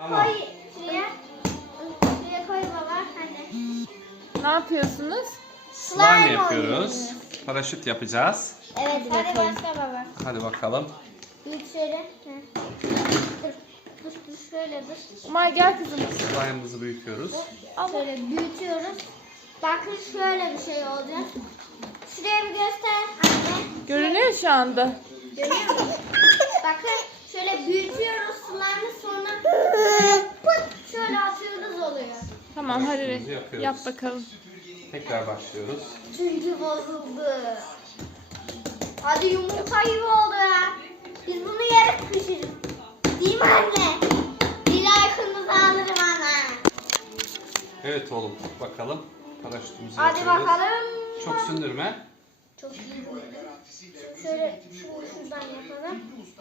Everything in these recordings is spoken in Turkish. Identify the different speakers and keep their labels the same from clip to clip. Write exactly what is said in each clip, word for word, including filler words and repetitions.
Speaker 1: Tamam.
Speaker 2: Koy şuraya. Şuraya koy baba. Hadi.
Speaker 3: Ne yapıyorsunuz?
Speaker 1: Slime yapıyoruz. Paraşüt yapacağız.
Speaker 2: Evet hadi başla baba.
Speaker 1: Hadi bakalım.
Speaker 2: Büyük şöyle. Heh. Dur. Dur dur şöyle dur.
Speaker 3: Umay gel kızım.
Speaker 1: Slime'ımızı büyütüyoruz.
Speaker 2: Şöyle büyütüyoruz. Bakın şöyle bir şey olacak. Şuraya bir göster anne.
Speaker 3: Görünüyor şu anda.
Speaker 2: Görüyor musun? Bakın şöyle büyütüyoruz slime'ı sonra böyle pıt şöyle atıyoruz oluyor.
Speaker 3: Tamam hadi
Speaker 1: Paraşütümüzü yapıyoruz.
Speaker 3: yap bakalım.
Speaker 1: Tekrar başlıyoruz.
Speaker 2: Çünkü bozuldu. Hadi yumurta gibi oldu ya. Biz bunu yarıp pişiririz. Değil mi anne? Bir like'ınızı alırım ana.
Speaker 1: Evet oğlum bakalım. Paraşütümüzü
Speaker 2: Hadi
Speaker 1: yapıyoruz.
Speaker 2: bakalım.
Speaker 1: Çok sündürme.
Speaker 2: Çok iyi. Şöyle şunu şuradan yapalım.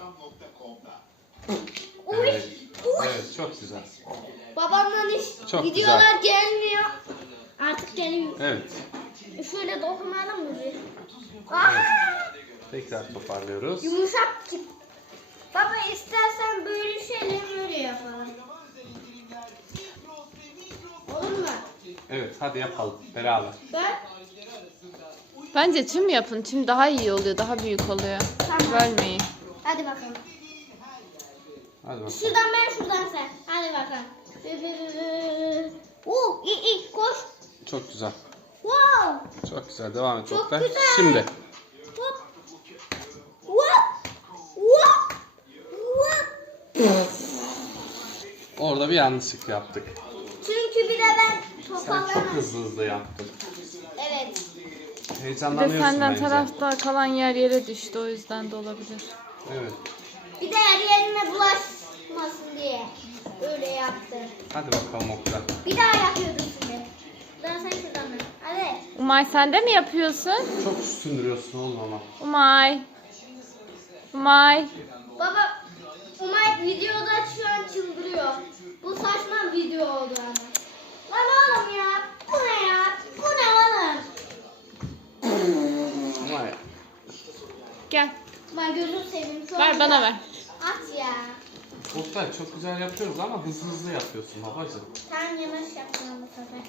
Speaker 2: Uy.
Speaker 1: Evet.
Speaker 2: Uy.
Speaker 1: Evet çok güzel.
Speaker 2: Babamdan hiç
Speaker 1: Çok
Speaker 2: videolar gelmiyor. Artık geliyor.
Speaker 1: Evet.
Speaker 2: Şöyle dokunalım mı bir? Aa!
Speaker 1: Tekrar toparlıyoruz.
Speaker 2: Yumuşak ki. Baba istersen böyle şeyleri böyle yapalım. Olur mu?
Speaker 1: Evet hadi yapalım beraber.
Speaker 2: Ben
Speaker 3: Bence tüm yapın. Tüm daha iyi oluyor. Daha büyük oluyor.
Speaker 2: Tamam.
Speaker 3: Bölmeyin.
Speaker 2: hadi bakalım.
Speaker 1: Hadi bakalım.
Speaker 2: Şuradan ben şuradan sen. Hadi bakalım. Oo, iyi iyi koş.
Speaker 1: Çok güzel.
Speaker 2: Wow.
Speaker 1: Çok güzel. Devam et.
Speaker 2: Çok
Speaker 1: Oktay.
Speaker 2: güzel.
Speaker 1: Şimdi.
Speaker 2: Hop. Hop. Hop. Hop.
Speaker 1: Orada bir yanlışlık yaptık.
Speaker 2: Çünkü bir de ben
Speaker 1: Sen çok
Speaker 2: toparlamam.
Speaker 1: hızlı hızlı yaptın.
Speaker 2: Evet.
Speaker 3: Bir de
Speaker 1: Heyecanlanıyorsun
Speaker 3: senden
Speaker 1: bence.
Speaker 3: tarafta kalan yer yere düştü. O yüzden de olabilir.
Speaker 1: Evet.
Speaker 2: Bir de her yerine bulaşmasın diye öyle yaptı.
Speaker 1: Hadi bakalım Oktay.
Speaker 2: Bir daha yapıyordum şimdi. Buradan sen şuradan ben. Hadi.
Speaker 3: Umay sen de mi yapıyorsun?
Speaker 1: Çok sündürüyorsun oğlum ama.
Speaker 3: Umay. Umay.
Speaker 2: Baba, Umay videoda şu an çıldırıyor. Bu saçma video oldu ama. Lan oğlum ya. Bu ne ya? Bu ne oğlum?
Speaker 1: Vay.
Speaker 3: Gel.
Speaker 2: Ben gözünü seveyim. Şu
Speaker 3: Ver
Speaker 2: anda-
Speaker 3: bana ver.
Speaker 2: At ya.
Speaker 1: Oktay çok güzel yapıyoruz ama hızlı hızlı yapıyorsun babacığım.
Speaker 2: Sen yavaş yapma bu sefer.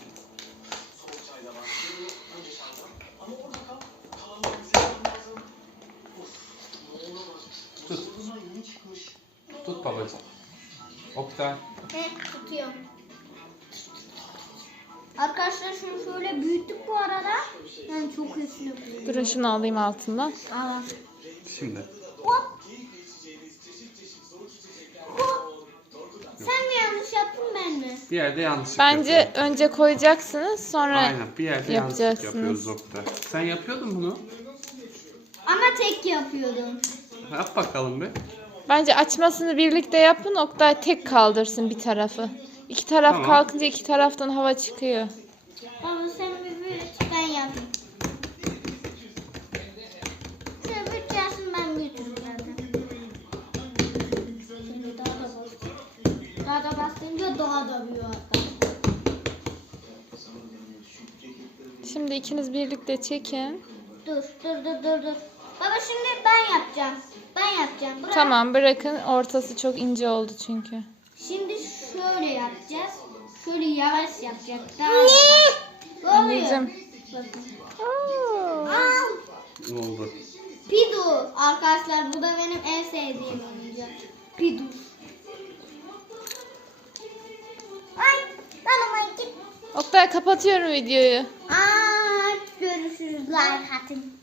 Speaker 1: Tut. Tut babacığım. Oktay.
Speaker 2: He, tutuyorum. Arkadaşlar şunu şöyle büyüttük bu arada. Yani çok hızlı yapıyoruz.
Speaker 3: Dur şunu alayım altından.
Speaker 2: Aa.
Speaker 1: Şimdi.
Speaker 2: Hop. Hop. Sen mi yanlış yaptın ben mi?
Speaker 1: Bir yerde yanlışlık
Speaker 3: Bence
Speaker 1: yapıyoruz.
Speaker 3: önce koyacaksınız. Sonra
Speaker 1: Aynen bir yerde yanlışlık
Speaker 3: yapacaksınız.
Speaker 1: yapıyoruz Oktay. Sen yapıyordun bunu.
Speaker 2: Ama tek yapıyordum.
Speaker 1: Yap bakalım bir.
Speaker 3: bence açmasını birlikte yapın. Oktay tek kaldırsın bir tarafı. İki taraf
Speaker 1: Tamam.
Speaker 3: kalkınca iki taraftan hava çıkıyor.
Speaker 2: Ama sen bir büyüt ben yapayım. Şöyle büyüteceksin ben büyütürüm zaten. Şimdi daha da bastım. Daha da bastınca daha da büyüyor hatta.
Speaker 3: Şimdi ikiniz birlikte çekin.
Speaker 2: Dur dur dur dur dur. Baba şimdi ben yapacağım. Ben yapacağım. Bırak.
Speaker 3: Tamam bırakın. Ortası çok ince oldu çünkü.
Speaker 2: Şimdi şöyle yapacağız. Şöyle yavaş yapacağız. Daha ne? Ne oluyor?
Speaker 3: Anneciğim.
Speaker 2: Bakın.
Speaker 3: Oo.
Speaker 2: Aa,
Speaker 1: Ne oldu?
Speaker 2: Pidu. Arkadaşlar bu da benim en sevdiğim oyuncak. Pidu. Ay, ben ama git.
Speaker 3: Oktay kapatıyorum videoyu.
Speaker 2: Aa, görüşürüz. Like atın.